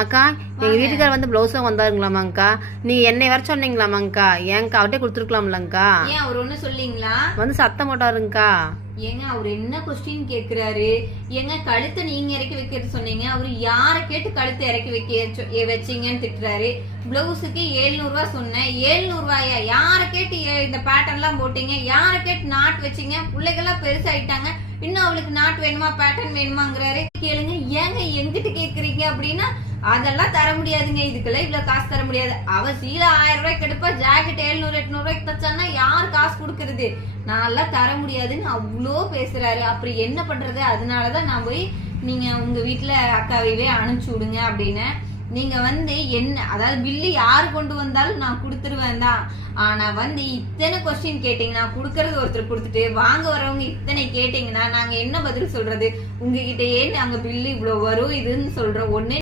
அக்கா எங்க வீட்டுக்கார வந்து பிளவுஸும் வந்தாருங்களாமாங்கக்கா, நீங்க என்னை வர சொன்னீங்களாமாங்கக்கா, ஏங்கா அவட்டே கொடுத்துருக்கலாம்லங்கக்கா. ஏன் அவர் ஒண்ணு சொல்லிங்களா? வந்து சத்தம் போட்டாருங்கக்கா. ஏங்க அவர் என்ன கொஸ்டின் கேக்குறாரு? ஏங்க கழுத்தை நீங்க இறக்கி வைக்கிறது சொன்னீங்க, அவரு யார கேட்டு கழுத்தை இறக்கி வச்சீங்கன்னு திட்டுறாரு. பிளவுஸுக்கு 700 ரூபாய் சொன்னேன். 700 ரூபாயா? யார கேட்டு இந்த பேட்டர்ன் எல்லாம் போட்டீங்க? யார கேட்டு நாட் வச்சீங்க? பிள்ளைகள்லாம் பெருசாயிட்டாங்க, இன்னும் அவளுக்கு நாட் வேணுமா பேட்டர்ன் வேணுமாங்கிறாரு. கேளுங்க, ஏங்க எங்கிட்ட கேக்குறீங்க அப்படின்னா அதெல்லாம் தர முடியாதுங்க, இதுக்கெல்லாம் இவ்வளவு காசு தர முடியாது. அவ சீலை 1000 ரூபாய்க்கு எடுப்பா, ஜாக்கெட் 700 800 ரூபாய்க்கு தச்சான்னா யார் காசு கொடுக்கறது? நான் எல்லாம் தர முடியாதுன்னு அவ்வளோ பேசுறாரு. அப்படி என்ன பண்றது? அதனாலதான் நான் போய் நீங்க உங்க வீட்டுல அக்காவையே அனுப்பிச்சு விடுங்க அப்படின்னு. நீங்க வந்து என்ன, அதாவது பில்லு யாரு கொண்டு வந்தாலும் நான் கொடுத்துருவேன் தான். ஆனா வந்து இத்தனை கொஸ்டின் கேட்டீங்கன்னா, குடுக்கறது ஒருத்தர் கொடுத்துட்டு வாங்க வரவங்க இத்தனை கேட்டீங்கன்னா நாங்க என்ன பதில் சொல்றது? உங்ககிட்டயே நாங்க பில்லு இவ்வளவு வரும் இதுன்னு சொல்றோம். ஒண்ணு